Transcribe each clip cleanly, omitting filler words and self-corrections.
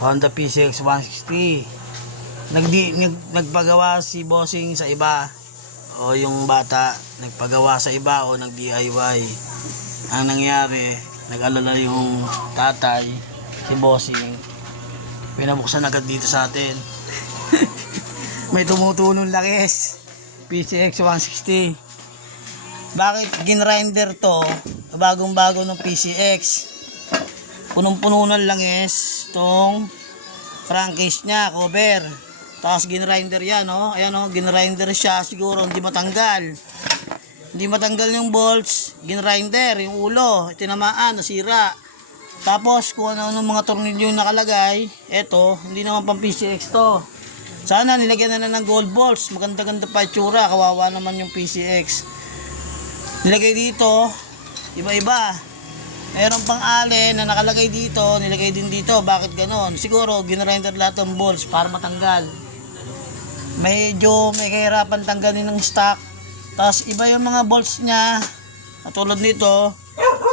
Honda PCX 160. Nagpagawa si bossing sa iba, o yung bata nagpagawa sa iba o nag-DIY. Ang nangyari, nag-alala yung tatay, si bossing, pinabuksan agad dito sa atin. May tumutulong langis, PCX 160. Bakit ginrinder to? Bagong bago ng PCX, punong-puno ng langis tong crankcase nya, cover. Tapos ginrinder yan, no? Ayan, no? Ginrinder siya, siguro hindi matanggal. Hindi matanggal yung bolts, ginrinder, yung ulo, tinamaan, nasira. Tapos kung ano mga tornilyo yung nakalagay, eto, hindi naman pang PCX to. Sana nilagyan na ng gold bolts, maganda-ganda pa itsura, kawawa naman yung PCX. Nilagay dito, iba-iba. Meron pang allen na nakalagay dito, nilagay din dito. Bakit ganon? Siguro ginrinder lahat ng bolts para matanggal. Medyo may kahirapan tanggalin ng stock. Tapos iba yung mga bolts niya, katulad nito,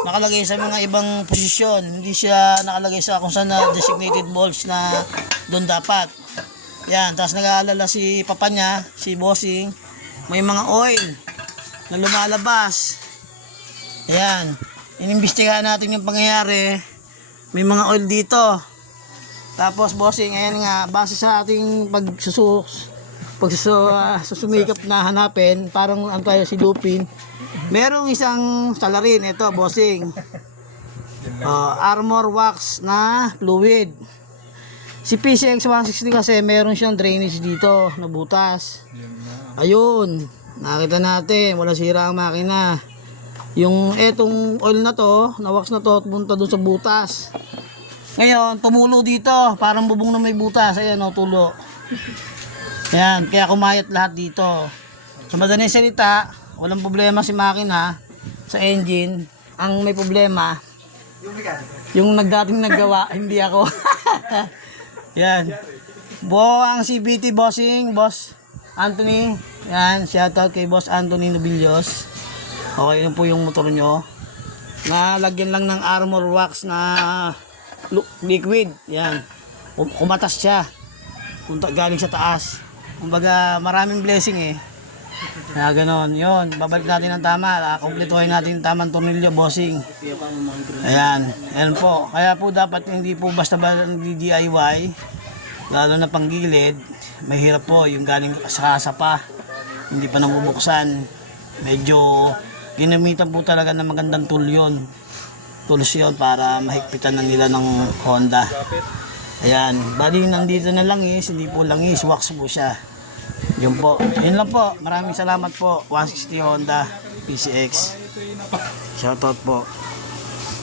nakalagay sa mga ibang posisyon. Hindi siya nakalagay sa kung saan na designated bolts na doon dapat. Yan, tapos nag-aalala si papa niya, si bossing, may mga oil na lumalabas. Ayan, inimbestigahan natin yung pangyayari. May mga oil dito. Tapos bossing, ayan nga, base sa ating susumikap na hanapin, parang ang tayo si Lupin, merong isang salarin. Ito bossing, armor wax na fluid. Si PCX 160 kasi meron siyang drainage dito na butas. Ayun, nakita natin, wala sira ang makina. Yung etong oil na to, na wax na to, punta doon sa butas. Ngayon, tumulo dito, parang bubong na may butas. Ayan o, tulo. Ayan, kaya kumayat lahat dito. Sa madaling salita, walang problema si makina sa engine. Ang may problema, yung nagdating naggawa, hindi ako. Yan. Ang CBT bossing, Boss Anthony. Yan, shoutout kay Boss Anthony Nobillos. Okay, yun po yung motor nyo. Nalagyan lang ng armor wax na liquid. Yan. Kumatas siya. Galing sa taas. Kumbaga, maraming blessing eh. Kaya ganon. Yun, babalik natin ang tama. Kumpletuhin natin yung tamang tornilyo, bossing. Ayan. Ayan po. Kaya po dapat hindi po basta DIY, lalo na panggilid. Mahirap po yung galing sa pa. Hindi pa nabubuksan. Medyo ginamitan po talaga ng magandang tool yun. Tools yun para mahigpitan na nila ng Honda. Ayan. Bali nandito na langis. Hindi po langis. Wax po siya. Yun po. Yun lang po. Maraming salamat po. 160 Honda PCX. Shoutout po.